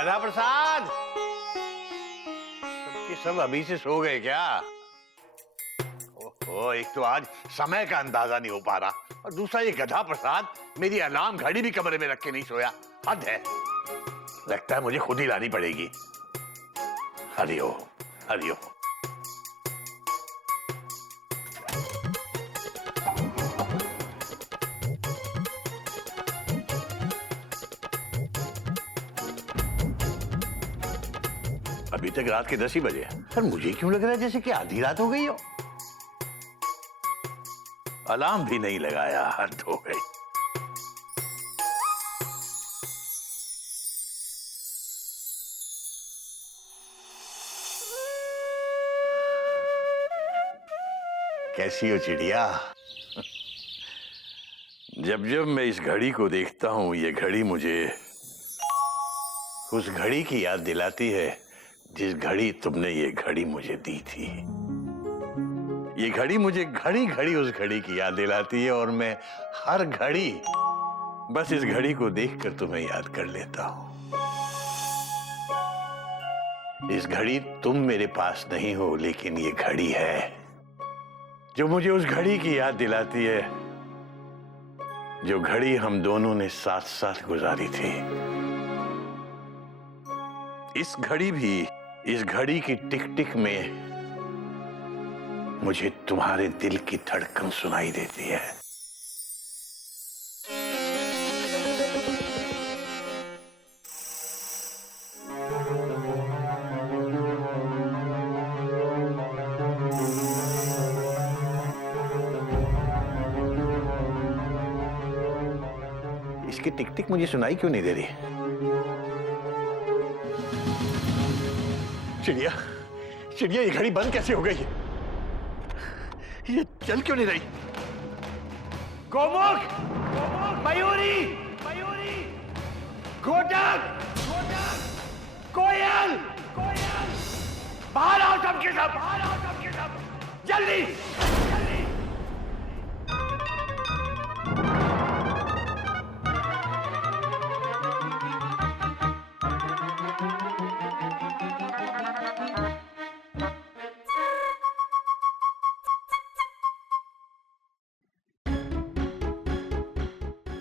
गधा प्रसाद, सबके सब अभी से सो गए क्या? ओहो, एक तो आज समय का अंदाजा नहीं हो पा रहा, और दूसरा ये गधा प्रसाद मेरी अलार्म घड़ी भी कमरे में रख के नहीं सोया। हद है, लगता है मुझे खुद ही लानी पड़ेगी। हरिओम हरिओम। अभी तक रात के 10 ही बजे हैं, पर मुझे क्यों लग रहा है जैसे कि आधी रात हो गई हो। अलार्म भी नहीं लगाया, हद हो गई। कैसी हो चिड़िया? जब जब मैं इस घड़ी को देखता हूं, ये घड़ी मुझे उस घड़ी की याद दिलाती है जिस घड़ी तुमने ये घड़ी मुझे दी थी। ये घड़ी मुझे घड़ी घड़ी उस घड़ी की याद दिलाती है, और मैं हर घड़ी बस इस घड़ी को देखकर तुम्हें याद कर लेता हूं। इस घड़ी तुम मेरे पास नहीं हो, लेकिन ये घड़ी है जो मुझे उस घड़ी की याद दिलाती है, जो घड़ी हम दोनों ने साथ साथ गुजारी थी। इस घड़ी भी, इस घड़ी की टिक टिक में मुझे तुम्हारे दिल की धड़कन सुनाई देती है। इसकी टिक टिक मुझे सुनाई क्यों नहीं दे रही? चिड़िया, चिड़िया, ये घड़ी बंद कैसे हो गई? ये चल क्यों नहीं रही? गोमुख, मयूरी, मयूरी, घोटक, कोयल, कोयल, बाहर आओ सबके सब, बाहर आओ सबके सब, जल्दी, जल्दी।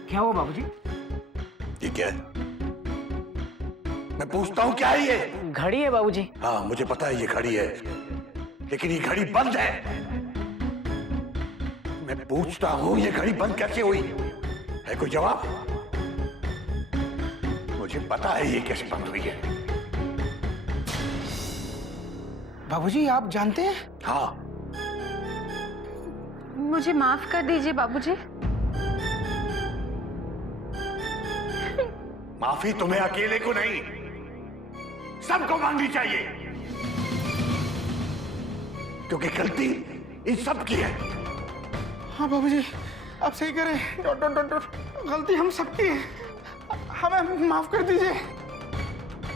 क्या हुआ बाबूजी? ये क्या है? मैं पूछता हूँ क्या है ये? घड़ी है बाबूजी। हाँ, मुझे पता है ये घड़ी है, लेकिन ये घड़ी बंद है। मैं पूछता हूँ ये घड़ी बंद कैसे हुई? है कोई जवाब? मुझे पता है ये कैसे बंद हुई है। बाबूजी आप जानते हैं? हाँ। मुझे माफ कर दीजिए बाबूजी। माफी तुम्हें अकेले को नहीं, सबको मांगनी चाहिए, क्योंकि गलती इन सब की है। हाँ बाबूजी आप सही कह रहे हैं। गलती हम सबकी है, हमें माफ कर दीजिए।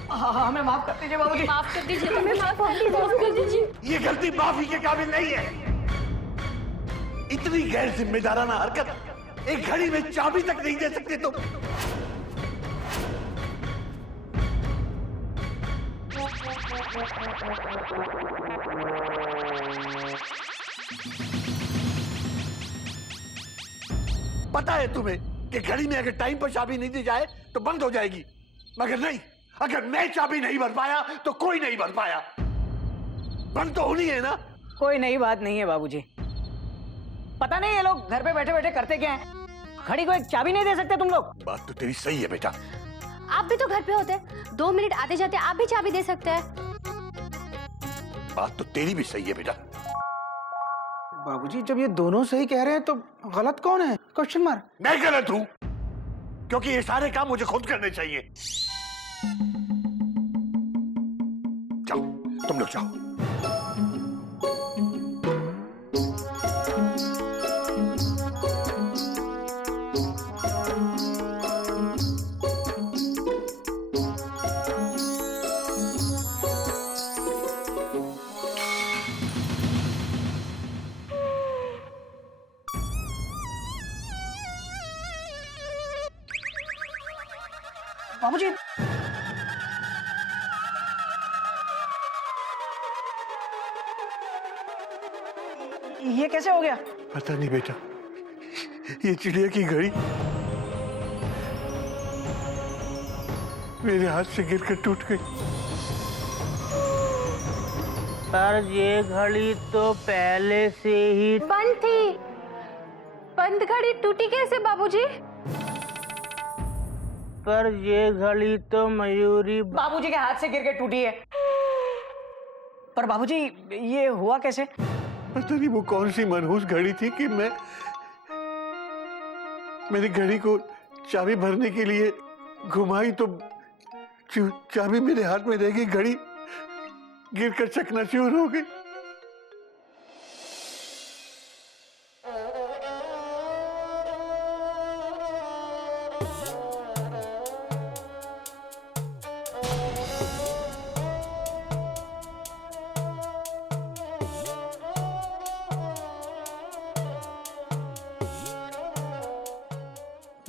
हाँ हमें माफ कर दीजिए बाबूजी। माफ कर दीजिए, हमें माफ कर दीजिए। ये गलती माफी के काबिल नहीं है। इतनी गैर जिम्मेदाराना हरकत एक घड़ी में चाबी तक नहीं दे सकते तुम। पता है तुम्हें कि घड़ी में अगर टाइम पर चाबी नहीं दी जाए तो बंद हो जाएगी, मगर नहीं, अगर मैं चाबी नहीं भर पाया तो कोई नहीं भर पाया। बंद तो होनी है ना। कोई नई बात नहीं है बाबूजी। पता नहीं ये लोग घर पे बैठे बैठे करते क्या है, घड़ी को एक चाबी नहीं दे सकते तुम लोग? बात तो तेरी सही है बेटा। आप भी तो घर पे होते, 2 मिनट आते जाते आप भी चाबी दे सकते हैं। बात तो तेरी भी सही है बेटा। बाबूजी जब ये दोनों सही कह रहे हैं तो गलत कौन है? Question mark. मैं गलत हूं, क्योंकि ये सारे काम मुझे खुद करने चाहिए। जाओ तुम लोग जाओ। बाबूजी कैसे हो गया? पता नहीं बेटा, ये चिड़िया की घड़ी मेरे हाथ से गिरकर टूट गई। पर ये घड़ी तो पहले से ही बंद थी। बंद घड़ी टूटी कैसे बाबूजी? पर ये घड़ी तो मयूरी बाबूजी के हाथ से गिर के टूटी है। पर बाबूजी ये हुआ कैसे? पता नहीं वो कौन सी मनहूस घड़ी थी कि मैंने घड़ी को चाबी भरने के लिए घुमाई तो चाबी मेरे हाथ में रह गई, घड़ी गिरकर चकनाचूर हो गई।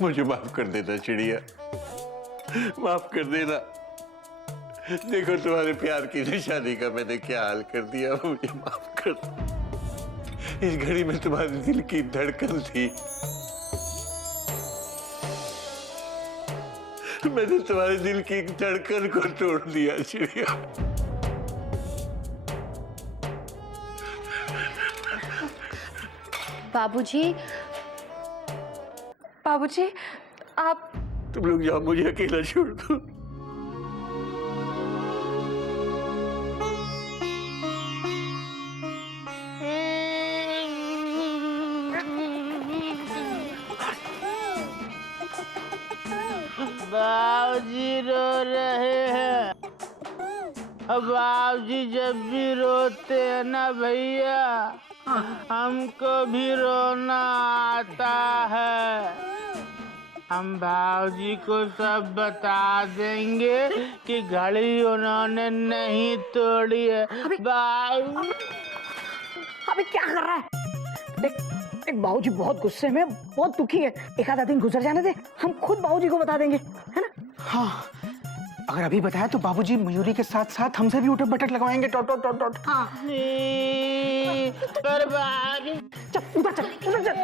मुझे माफ कर देना चिड़िया, माफ कर देना। देखो तुम्हारे प्यार की निशानी का मैंने क्या हाल कर दिया, मुझे माफ कर। इस घड़ी में तुम्हारे दिल की धड़कन थी, मैंने तुम्हारे दिल की धड़कन को तोड़ दिया चिड़िया। बाबूजी, बाबूजी आप तुम लोग जाओ, मुझे अकेला छोड़ दो। बाबूजी रो रहे हैं। बाबूजी जब भी रोते हैं ना भैया, हमको भी रोना आता है। हम भाऊजी को सब बता देंगे कि घड़ी उन्होंने नहीं तोड़ी है। अबे क्या कर रहा है? देख देख, बाबूजी बहुत गुस्से में, बहुत दुखी है। एक आधा दिन गुजर जाने दे, हम खुद बाबूजी को बता देंगे, है ना? हाँ, अगर अभी बताया तो बाबूजी मयूरी के साथ साथ हमसे भी उठक बैठक लगवाएंगे। Taught taught taught taught. हाँ। पर बाबूजी चल उधर चल, उधर चल।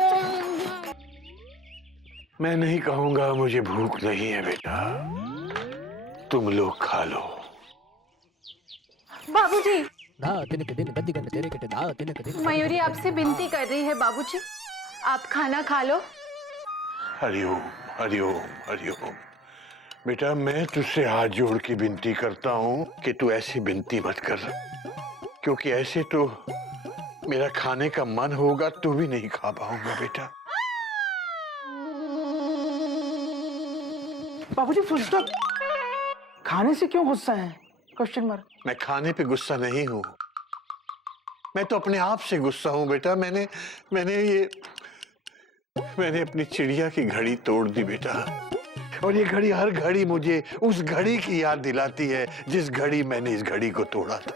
मैं नहीं कहूंगा मुझे भूख नहीं है बेटा, तुम लोग खा लो। बाबूजी, मयूरी आपसे विनती कर रही है बाबूजी, आप खाना खा लो। हरिओम हरिओम हरिओम। बेटा मैं तुझसे हाथ जोड़ के विनती करता हूँ कि तू ऐसी विनती मत कर, क्योंकि ऐसे तो मेरा खाने का मन होगा तो भी नहीं खा पाऊंगा बेटा। बाबूजी फुल स्टॉप। खाने से क्यों गुस्सा है? Question mark. मैं खाने पे गुस्सा नहीं हूँ, मैं तो अपने आप से गुस्सा हूँ बेटा। मैंने अपनी चिड़िया की घड़ी तोड़ दी बेटा, और ये घड़ी हर घड़ी मुझे उस घड़ी की याद दिलाती है जिस घड़ी मैंने इस घड़ी को तोड़ा था।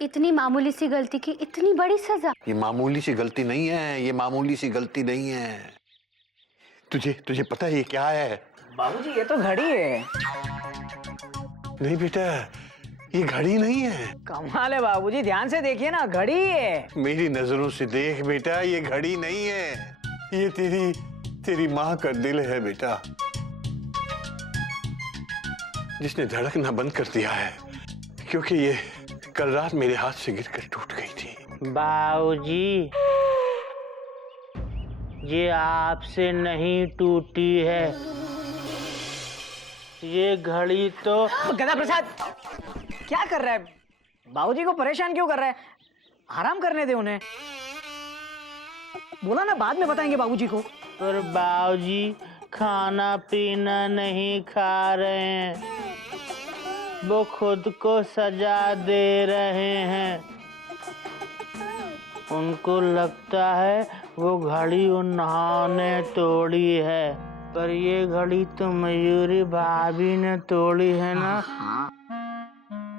इतनी मामूली सी गलती की इतनी बड़ी सजा? ये मामूली सी गलती नहीं है, ये मामूली सी गलती नहीं है। तुझे पता है ये क्या है? बाबूजी ये तो घड़ी है। नहीं बेटा, ये घड़ी नहीं है। कमाल है बाबूजी, ध्यान से देखिए ना, घड़ी है। मेरी नजरों से देख बेटा, ये घड़ी नहीं है, ये तेरी माँ का दिल है बेटा, जिसने धड़कना बंद कर दिया है, क्योंकि ये कल रात मेरे हाथ से गिरकर टूट गई थी। बाबूजी ये आपसे नहीं टूटी है, ये घड़ी तो। गदा प्रसाद क्या कर रहा है? बाबूजी को परेशान क्यों कर रहा है? आराम करने दे उन्हें। बोला ना बाद में बताएंगे बाबूजी को। पर बाबूजी खाना पीना नहीं खा रहे हैं, वो खुद को सजा दे रहे हैं। उनको लगता है वो घड़ी उन्होंने तोड़ी है, पर ये घड़ी तो मयूरी भाभी ने तोड़ी है ना।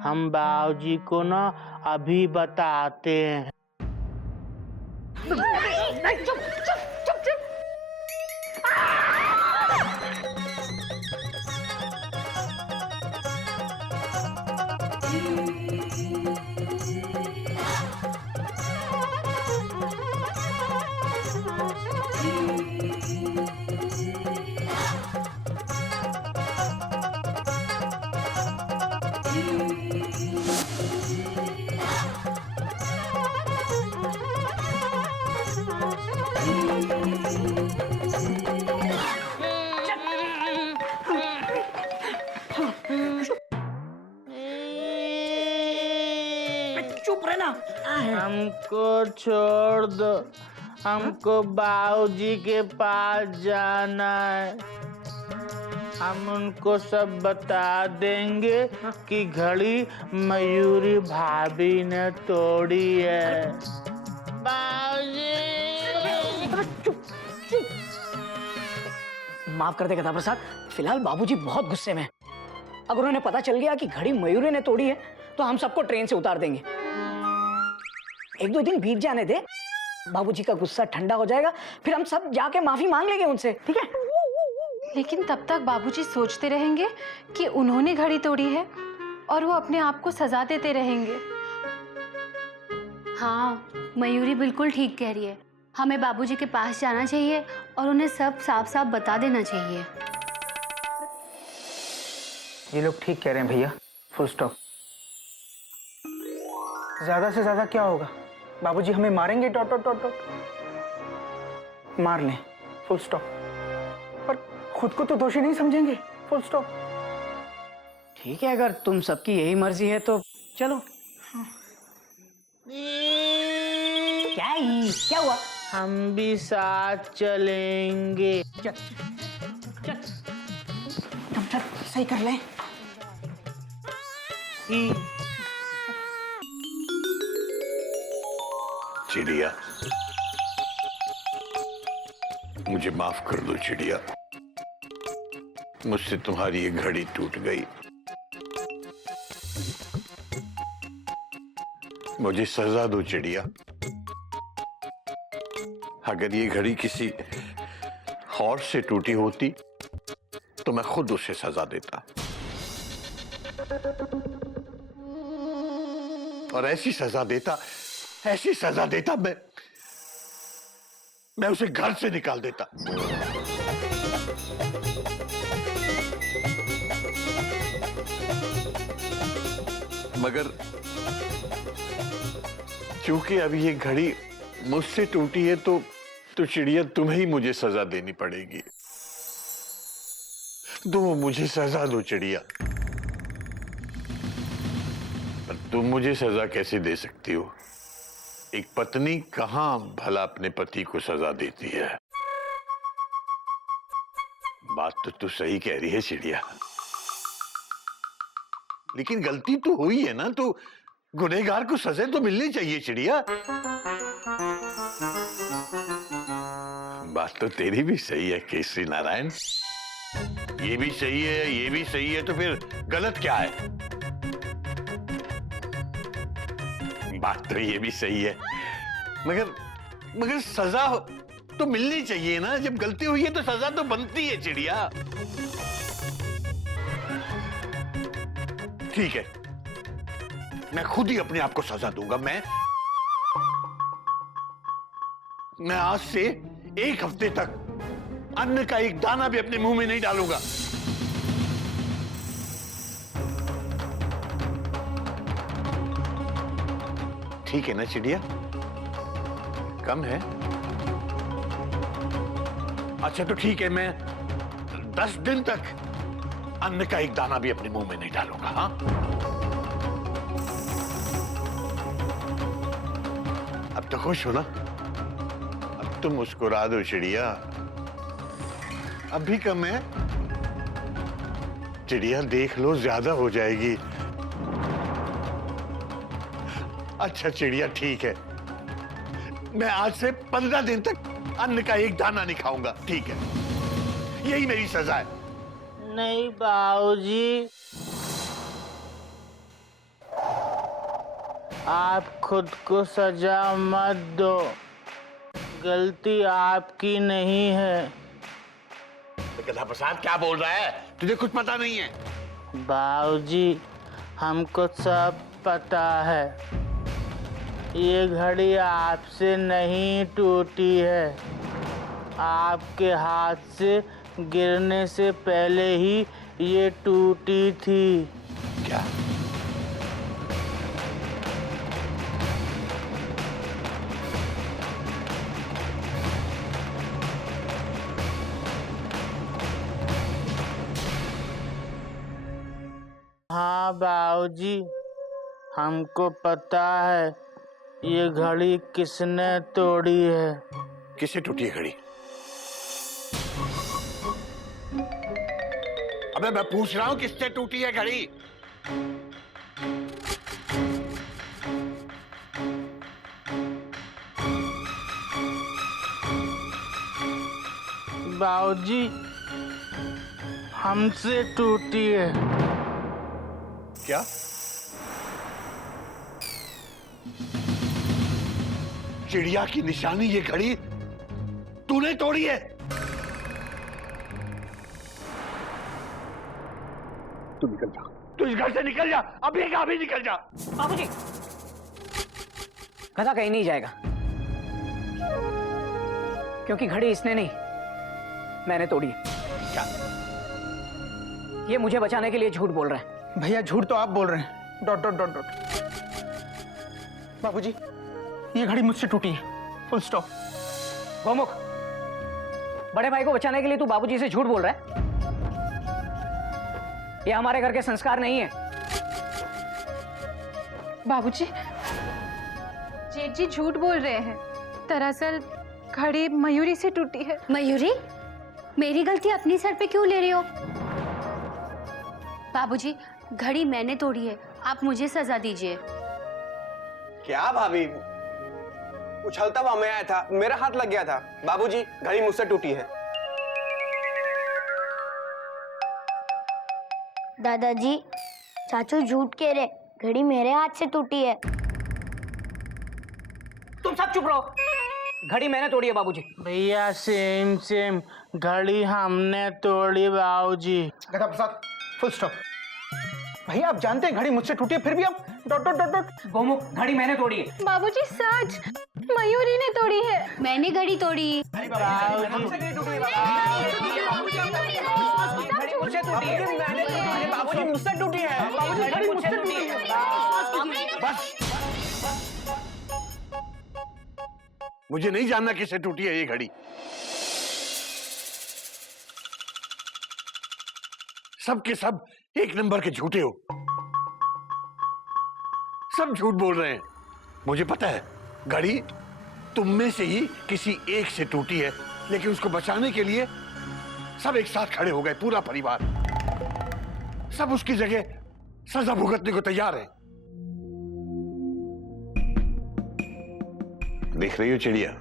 हम बाबूजी को ना अभी बताते हैं। चुप चुप चुप चुप। हमको छोड़ दो, हमको बाबूजी के पास जाना है। हम उनको सब बता देंगे कि घड़ी मयूरी भाभी ने तोड़ी है। बाबूजी, चुप चुप। माफ कर दे गधा प्रसाद, फिलहाल बाबूजी बहुत गुस्से में हैं। अगर उन्हें पता चल गया कि घड़ी मयूरी ने तोड़ी है तो हम सबको ट्रेन से उतार देंगे। 1-2 दिन बीत जाने दे, बाबूजी का गुस्सा ठंडा हो जाएगा, फिर हम सब जाके माफी मांग लेंगे उनसे, ठीक है? लेकिन तब तक बाबूजी सोचते रहेंगे कि उन्होंने घड़ी तोड़ी है और वो अपने आप को सजा देते रहेंगे। हाँ, मयूरी बिल्कुल ठीक कह रही है। हमें बाबूजी के पास जाना चाहिए और उन्हें सब साफ साफ बता देना चाहिए। ये लोग ठीक कह रहे हैं भैया, फुल स्टॉप। ज्यादा से ज्यादा क्या होगा? बाबूजी हमें मारेंगे, डॉट डॉट डॉट डॉट। मार लें, फुल स्टॉप। पर खुद को तो दोषी नहीं समझेंगे, फुल स्टॉप। ठीक है, अगर तुम सबकी यही मर्जी है तो चलो। क्या हुआ? हम भी साथ चलेंगे। चल चल, तुम चल, सही कर ले। चिड़िया, मुझे माफ कर दो चिड़िया, मुझसे तुम्हारी ये घड़ी टूट गई। मुझे सजा दो चिड़िया। अगर ये घड़ी किसी हॉर्स से टूटी होती तो मैं खुद उसे सजा देता, और ऐसी सजा देता मैं उसे घर से निकाल देता। मगर क्योंकि अब ये घड़ी मुझसे टूटी है तो चिड़िया तुम्हें ही मुझे सजा देनी पड़ेगी। दो, मुझे सजा दो चिड़िया। पर तुम मुझे सजा कैसे दे सकती हो? एक पत्नी कहां भला अपने पति को सजा देती है? बात तो तू सही कह रही है चिड़िया, लेकिन गलती तो हुई है ना, तो गुनहगार को सजा तो मिलनी चाहिए चिड़िया। बात तो तेरी भी सही है केसरी नारायण, ये भी सही है, ये भी सही है, तो फिर गलत क्या है? बात तो ये भी सही है, मगर सजा तो मिलनी चाहिए ना। जब गलती हुई है तो सजा तो बनती है चिड़िया। ठीक है, मैं खुद ही अपने आप को सजा दूंगा। मैं आज से 1 हफ्ते तक अन्न का एक दाना भी अपने मुंह में नहीं डालूंगा। ठीक है ना चिड़िया? कम है? अच्छा तो ठीक है, मैं 10 दिन तक अन्न का एक दाना भी अपने मुंह में नहीं डालूंगा। हाँ, अब तो खुश हो ना? अब तुम मुस्कुरा दो चिड़िया। अब भी कम है चिड़िया, देख लो ज्यादा हो जाएगी। अच्छा चिड़िया ठीक है, मैं आज से 15 दिन तक अन्न का एक दाना नहीं खाऊंगा। ठीक है, यही मेरी सजा है। नहीं बाबूजी, आप खुद को सजा मत दो, गलती आपकी नहीं है। गधा प्रसाद क्या बोल रहा है? तुझे कुछ पता नहीं है? बाबूजी, हमको सब पता है। ये घड़ी आपसे नहीं टूटी है, आपके हाथ से गिरने से पहले ही ये टूटी थी। क्या? हाँ बाबूजी, हमको पता है ये घड़ी किसने तोड़ी है? किससे टूटी है घड़ी? अबे मैं पूछ रहा हूं किससे टूटी है घड़ी? बाबूजी, हमसे टूटी है। क्या? चिड़िया की निशानी ये घड़ी तूने तोड़ी है? तू निकल जा, तू इस घर से निकल जा, अभी का अभी निकल जा। बाबूजी, गधा कहीं नहीं जाएगा, क्योंकि घड़ी इसने नहीं, मैंने तोड़ी है। क्या? ये मुझे बचाने के लिए झूठ बोल रहा है। भैया झूठ तो आप बोल रहे हैं। Dot dot dot dot. बाबूजी, ये घड़ी मुझसे टूटी है, फुल स्टॉप। गोमुख, बड़े भाई को बचाने के लिए तू बाबूजी से झूठ बोल रहा है? ये हमारे घर के संस्कार नहीं है। बाबूजी, जेठ जी झूठ बोल रहे हैं। दरअसल घड़ी मयूरी से टूटी है। मयूरी, मेरी गलती अपनी सर पे क्यों ले रही हो? बाबूजी, घड़ी मैंने तोड़ी है, आप मुझे सजा दीजिए। क्या भाभी, उछलता हुआ मैं आया था, मेरा हाथ लग गया था। बाबूजी, घड़ी मुझसे टूटी है। दादाजी, चाचू झूठ कह रहे, घड़ी मेरे हाथ से टूटी है। तुम सब चुप रहो। घड़ी मैंने तोड़ी है बाबूजी। भैया सेम सेम, घड़ी हमने तोड़ी बाबूजी। गधा प्रसाद, फुल स्टॉप। भैया आप जानते हैं घड़ी मुझसे टूटी है, फिर भी आप dot dot dot dot. Gomukh, घड़ी मैंने तोड़ी है। बाबूजी सच, मयूरी ने तोड़ी है। मैंने घड़ी तोड़ी। घड़ी मुझसे टूटी है। बाबूजी मुझसे टूटी है। बाबूजी घड़ी मुझसे टूटी है। बस, मुझे नहीं जानना किससे टूटी है ये घड़ी। सब के सब एक नंबर के झूठे हो, सब झूठ बोल रहे हैं। मुझे पता है घड़ी तुम में से ही किसी एक से टूटी है, लेकिन उसको बचाने के लिए सब एक साथ खड़े हो गए, पूरा परिवार। सब उसकी जगह सजा भुगतने को तैयार है। देख रही हो चिड़िया,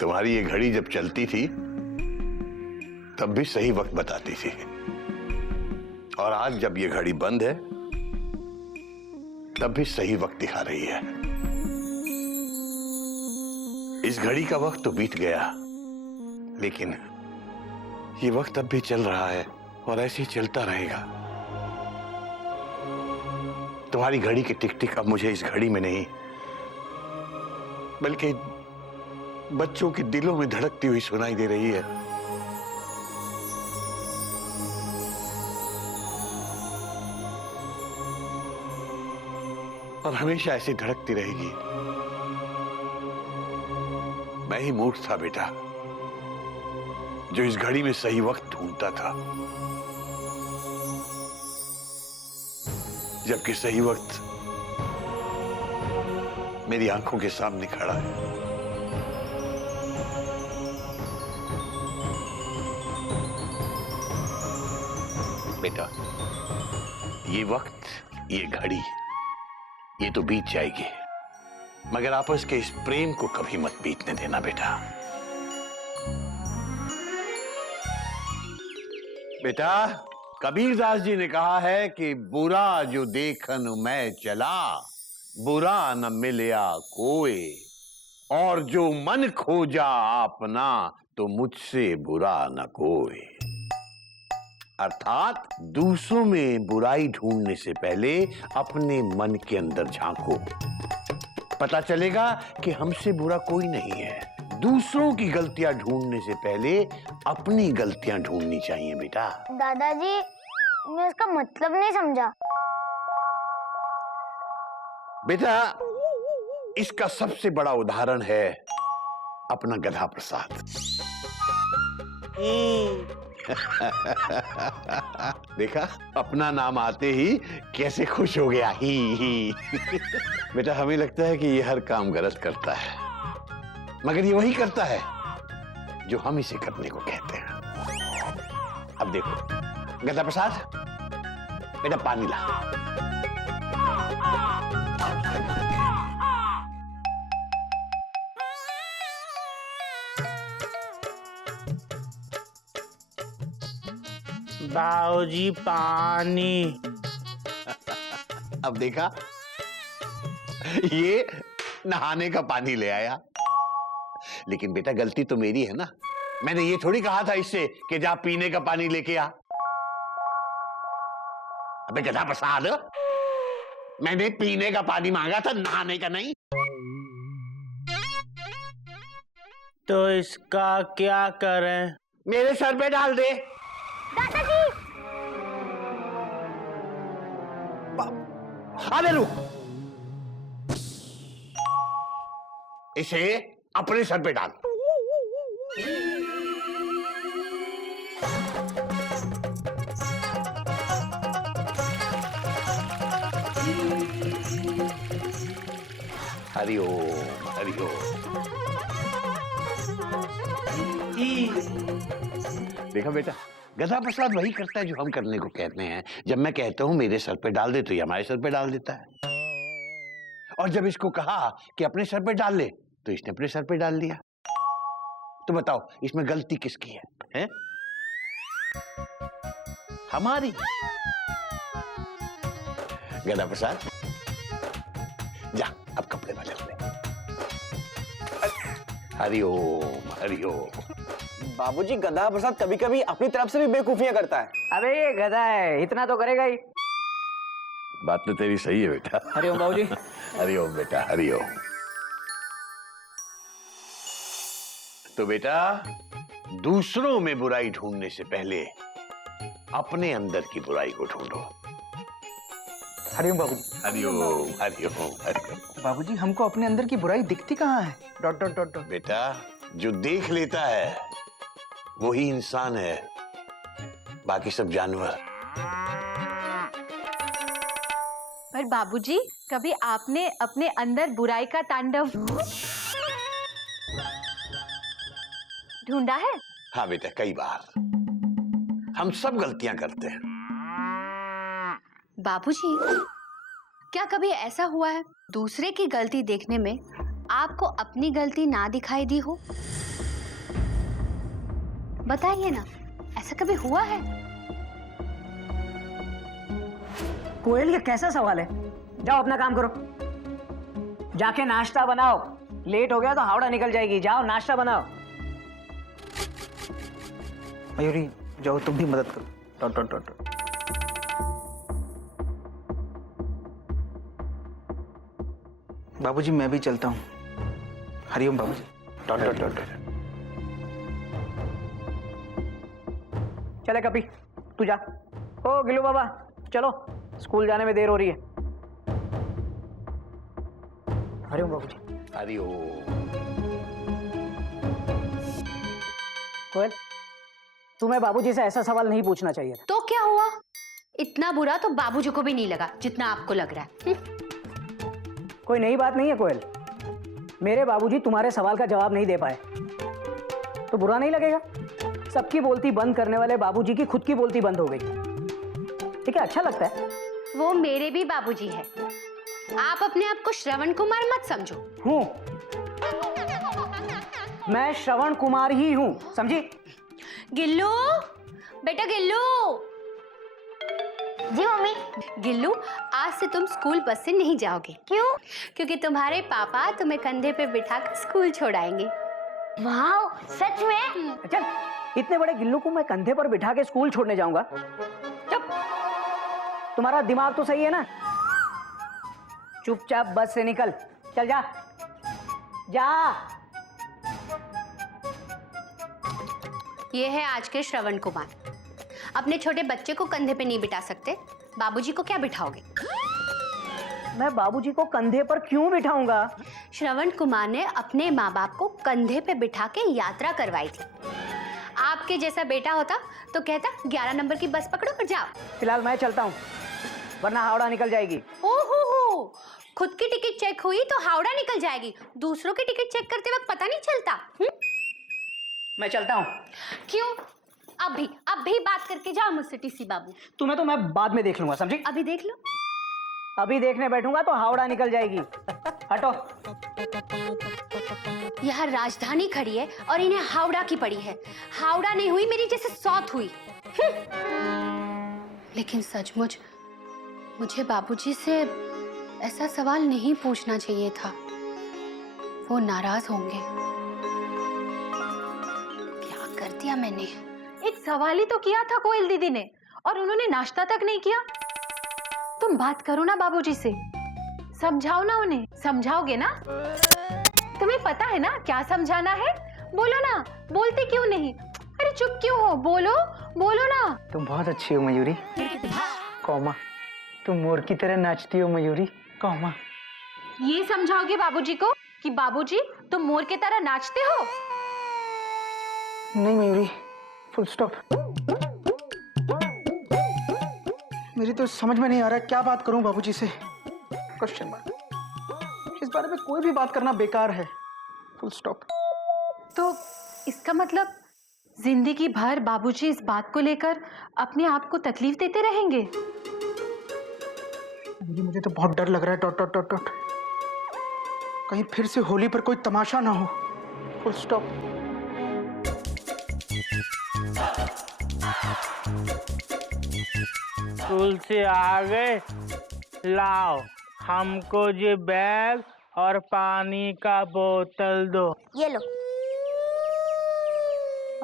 तुम्हारी ये घड़ी जब चलती थी तब भी सही वक्त बताती थी, और आज जब ये घड़ी बंद है तब भी सही वक्त दिखा रही है। इस घड़ी का वक्त तो बीत गया, लेकिन ये वक्त अब भी चल रहा है और ऐसे ही चलता रहेगा। तुम्हारी घड़ी की टिक टिक अब मुझे इस घड़ी में नहीं, बल्कि बच्चों के दिलों में धड़कती हुई सुनाई दे रही है। और हमेशा ऐसी धड़कती रहेगी। मैं ही मूर्ख था बेटा, जो इस घड़ी में सही वक्त ढूंढता था, जबकि सही वक्त मेरी आंखों के सामने खड़ा है। बेटा, ये वक्त, ये घड़ी, ये तो बीत जाएगी, मगर आपस के इस प्रेम को कभी मत बीतने देना बेटा। बेटा, कबीरदास जी ने कहा है कि बुरा जो देखन मैं चला, बुरा न मिलया कोई, और जो मन खोजा आपना, तो मुझसे बुरा न कोई। अर्थात दूसरों में बुराई ढूंढने से पहले अपने मन के अंदर झांको, पता चलेगा कि हमसे बुरा कोई नहीं है। दूसरों की गलतियां ढूंढने से पहले अपनी गलतियां ढूंढनी चाहिए बेटा। दादाजी, मैं इसका मतलब नहीं समझा। बेटा, इसका सबसे बड़ा उदाहरण है अपना गधा प्रसाद। देखा, अपना नाम आते ही कैसे खुश हो गया। ही बेटा, हमें लगता है कि ये हर काम गलत करता है, मगर ये वही करता है जो हम इसे करने को कहते हैं। अब देखो गदा प्रसाद, बेटा पानी ला। बाबूजी पानी। अब देखा, ये नहाने का पानी ले आया, लेकिन बेटा गलती तो मेरी है ना। मैंने ये थोड़ी कहा था इससे कि जा पीने का पानी लेके आ। अबे गधा प्रसाद, मैंने पीने का पानी मांगा था, नहाने का नहीं। तो इसका क्या करें? मेरे सर पे डाल दे। दादाजी। अबे रुक, इसे अपने सर पे डाल। हरिओम हरिओम। देखा बेटा, गधा प्रसाद वही करता है जो हम करने को कहते हैं। जब मैं कहता हूं मेरे सर पे डाल दे, तो ये हमारे सर पे डाल देता है, और जब इसको कहा कि अपने सर पे डाल ले, तो इसने अपने सर पे डाल दिया। तो बताओ इसमें गलती किसकी है? हमारी। गधा प्रसाद, जा अब कपड़े बदल ले। हरिओम हरिओम। बाबूजी, गधा प्रसाद कभी कभी अपनी तरफ से भी बेवकूफियां करता है। अबे ये गधा है, इतना तो करेगा ही। बात तो तेरी सही है बेटा। हरिओम बाबूजी। हरिओम बेटा हरिओम। तो बेटा, दूसरों में बुराई ढूंढने से पहले अपने अंदर की बुराई को ढूंढो। हरिओम बाबूजी। हरिओम हरिओम हरिओम। बाबूजी, हमको अपने अंदर की बुराई दिखती कहाँ है? Dot dot dot dot. बेटा, जो देख लेता है वही इंसान है, बाकी सब जानवर। पर बाबूजी, कभी आपने अपने अंदर बुराई का तांडव ढूंढा है? हाँ बेटा, कई बार। हम सब गलतियां करते हैं। बाबूजी, क्या कभी ऐसा हुआ है दूसरे की गलती देखने में आपको अपनी गलती ना दिखाई दी हो? बताइए ना, ऐसा कभी हुआ है? कोयल, ये कैसा सवाल है? जाओ अपना काम करो, जाके नाश्ता बनाओ। लेट हो गया तो हावड़ा निकल जाएगी। जाओ नाश्ता बनाओ। मयूरी, जाओ तुम भी मदद करो। Dot dot dot dot. बाबूजी, मैं भी चलता हूँ। हरिओम बाबूजी। Dot dot dot dot. चले कपी, तू जा। ओ गिल्लू बाबा, चलो, स्कूल जाने में देर हो रही है। हरिओम बाबूजी। हरिओम। कोयल, तुम्हें बाबूजी से ऐसा सवाल नहीं पूछना चाहिए था। तो क्या हुआ? इतना बुरा तो बाबूजी को भी नहीं लगा जितना आपको लग रहा है। कोई नई बात नहीं है कोयल। मेरे बाबूजी तुम्हारे सवाल का जवाब नहीं दे पाए तो बुरा नहीं लगेगा। सबकी बोलती बंद करने वाले बाबूजी की खुद की बोलती बंद हो गई। ठीक है, अच्छा लगता है। वो मेरे भी बाबूजी है। आप अपने आप को श्रवण कुमार मत समझो। हूं, मैं श्रवण कुमार ही हूं, समझी? गिल्लू, बेटा गिल्लू। जी मम्मी। गिल्लू, आज से तुम स्कूल बस से नहीं जाओगे। क्यों? क्योंकि तुम्हारे पापा तुम्हें कंधे पे बिठाकर स्कूल छोड़ाएंगे। वाह, सच में? चल, इतने बड़े गिल्लू को मैं कंधे पर बिठा के स्कूल छोड़ने जाऊंगा? चुप, तुम्हारा दिमाग तो सही है ना? चुपचाप बस से निकल, चल जा जा। ये है आज के श्रवण कुमार। अपने छोटे बच्चे को कंधे पे नहीं बिठा सकते, बाबूजी को क्या बिठाओगे? मैं बाबूजी को कंधे पर क्यों बिठाऊंगा? श्रवण कुमार ने अपने माँ बाप को कंधे पे बिठा के यात्रा करवाई थी। आपके जैसा बेटा होता तो कहता 11 नंबर की बस पकड़ो और जाओ। फिलहाल मैं चलता हूँ, वरना हावड़ा निकल जाएगी। हो, खुद की टिकट चेक हुई तो हावड़ा निकल जाएगी, दूसरों की टिकट चेक करते वक्त पता नहीं चलता। मैं चलता हूँ। क्यों? अभी बात करके जाओ मुझसे टीसी बाबू। तुम्हें तो मैं बाद में देख लूंगा, समझी? अभी देख लो। अभी देखने बैठूंगा तो हावड़ा निकल जाएगी। हटो। यहाँ राजधानी खड़ी है और इन्हें हावड़ा की पड़ी है। हावड़ा नहीं हुई, मेरी जैसे सौत हुई। लेकिन सचमुच मुझे बाबूजी से ऐसा सवाल नहीं पूछना चाहिए था, वो नाराज होंगे। क्या कर दिया मैंने? एक सवाल ही तो किया था कोयल दीदी ने और उन्होंने नाश्ता तक नहीं किया। तुम बात करो ना बाबूजी से, समझाओ ना उन्हें। समझाओगे ना? तुम्हें पता है ना क्या समझाना है? बोलो ना, बोलते क्यों नहीं? अरे चुप क्यों हो? बोलो बोलो ना। तुम बहुत अच्छी हो मयूरी, कौमा। तुम मोर की तरह नाचती हो मयूरी, कौमा। ये समझाओगे बाबूजी को कि बाबूजी तुम मोर की तरह नाचते हो? नहीं मयूरी, फुल स्टॉप। मेरी तो समझ में नहीं आ रहा क्या बात करूं बाबूजी से। Question mark. इस बारे में कोई भी बात करना बेकार है, फुल स्टॉप। तो इसका मतलब जिंदगी भर बाबूजी इस बात को लेकर अपने आप को तकलीफ देते रहेंगे? मुझे तो बहुत डर लग रहा है। Dot dot dot dot. कहीं फिर से होली पर कोई तमाशा ना हो, फुल स्टॉप। स्कूल से आ गए? लाओ हमको ये बैग और पानी का बोतल दो। ये लो।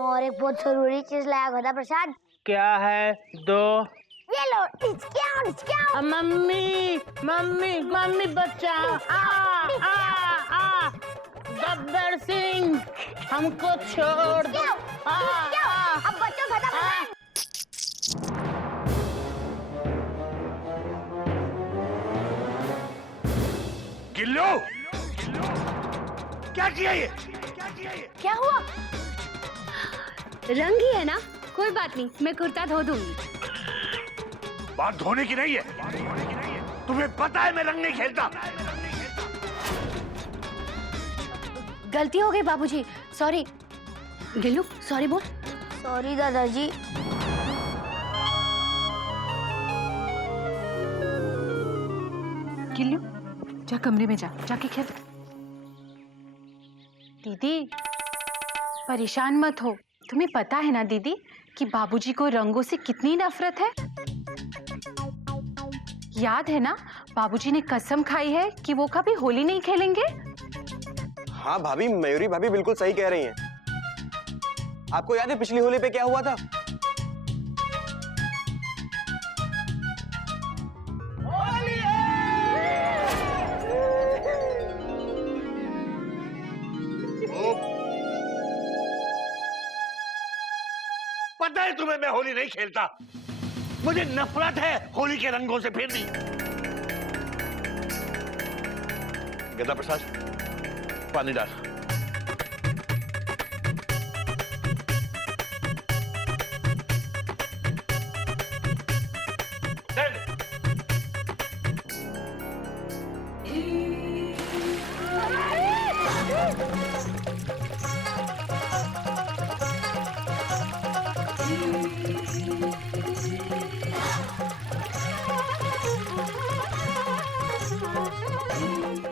और एक बहुत जरूरी चीज लाया गधा प्रसाद। क्या है? दो। ये लो। इचक्याओ। मम्मी मम्मी मम्मी बचाओ। गब्बर सिंह हमको छोड़ दो। अब बच्चों गधा प्रसाद। गिल्लू, क्या किया ये? क्या हुआ? रंग ही है ना, कोई बात नहीं, मैं कुर्ता धो दूंगी। बात धोने की नहीं है। तुम्हें पता है मैं रंग नहीं खेलता। गलती हो गई बाबूजी, सॉरी। गिल्लू सॉरी बोल। सॉरी दादाजी। गिल्लू जा कमरे में जा, जाके खेल। दीदी परेशान मत हो, तुम्हें पता है ना दीदी कि बाबूजी को रंगों से कितनी नफरत है। याद है ना, बाबूजी ने कसम खाई है कि वो कभी होली नहीं खेलेंगे। हाँ भाभी, मयूरी भाभी बिल्कुल सही कह रही हैं। आपको याद है पिछली होली पे क्या हुआ था? पता है तुम्हें मैं होली नहीं खेलता। मुझे नफरत है होली के रंगों से। फिर नहीं। गदा प्रसाद, पानी डाल।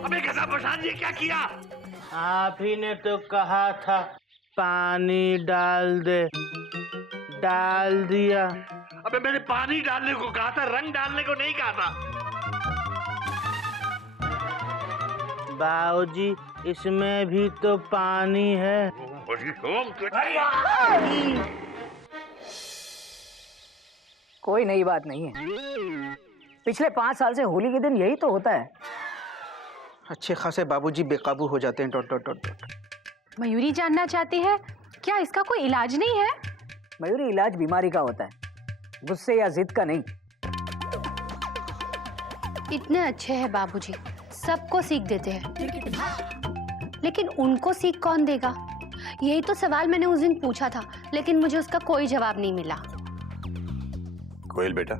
अबे गदा प्रसाद, ये क्या किया? आप ही ने तो कहा था पानी डाल दे, डाल दिया। अबे मैंने पानी डालने को कहा था, रंग डालने को नहीं कहा था। बाबूजी इसमें भी तो पानी है। कोई नई बात नहीं है, पिछले 5 साल से होली के दिन यही तो होता है। अच्छे खासे बाबूजी बेकाबू हो जाते हैं। Dot dot dot dot. Mayuri जानना चाहती है क्या इसका कोई इलाज नहीं है? मयूरी, इलाज बीमारी का होता है, गुस्से या जिद का नहीं। इतने अच्छे हैं बाबूजी, सबको सीख देते हैं, लेकिन उनको सीख कौन देगा यही तो सवाल मैंने उस दिन पूछा था, लेकिन मुझे उसका कोई जवाब नहीं मिला। कोयल बेटा,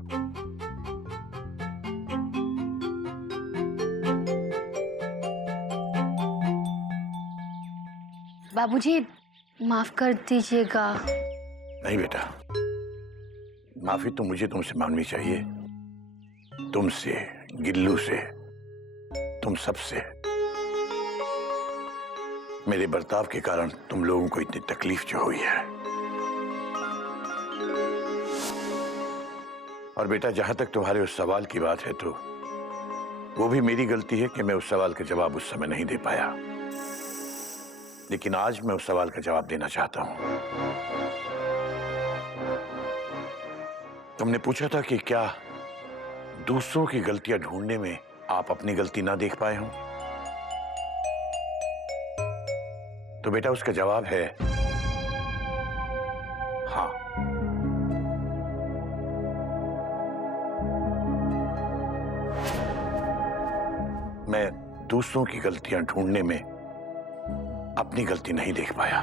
बाबूजी माफ कर दीजिएगा। नहीं बेटा, माफी तो मुझे तुमसे मांगनी चाहिए, तुमसे, गिल्लू से, तुम सबसे। मेरे बर्ताव के कारण तुम लोगों को इतनी तकलीफ जो हुई है। और बेटा, जहां तक तुम्हारे उस सवाल की बात है, तो वो भी मेरी गलती है कि मैं उस सवाल का जवाब उस समय नहीं दे पाया। लेकिन आज मैं उस सवाल का जवाब देना चाहता हूं। तुमने पूछा था कि क्या दूसरों की गलतियां ढूंढने में आप अपनी गलती ना देख पाए हो। तो बेटा, उसका जवाब है हाँ। मैं दूसरों की गलतियां ढूंढने में अपनी गलती नहीं देख पाया।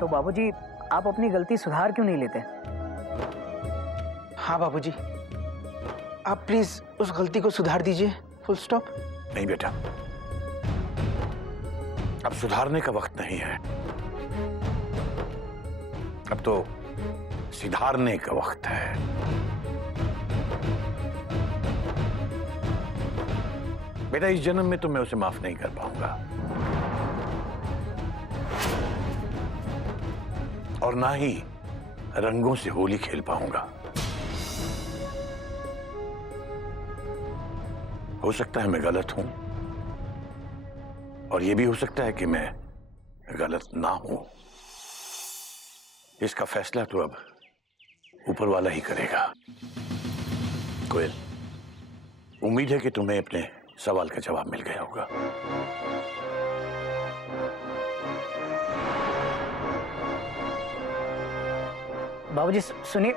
तो बाबूजी, आप अपनी गलती सुधार क्यों नहीं लेते? हाँ बाबूजी, आप प्लीज उस गलती को सुधार दीजिए, फुल स्टॉप। नहीं बेटा, अब सुधारने का वक्त नहीं है, अब तो सुधारने का वक्त है। बेटा, इस जन्म में तो मैं उसे माफ नहीं कर पाऊंगा, और ना ही रंगों से होली खेल पाऊंगा। हो सकता है मैं गलत हूं, और यह भी हो सकता है कि मैं गलत ना हूं। इसका फैसला तो अब ऊपर वाला ही करेगा। कोयल, उम्मीद है कि तुम्हें अपने सवाल का जवाब मिल गया होगा। बाबूजी सुनिए,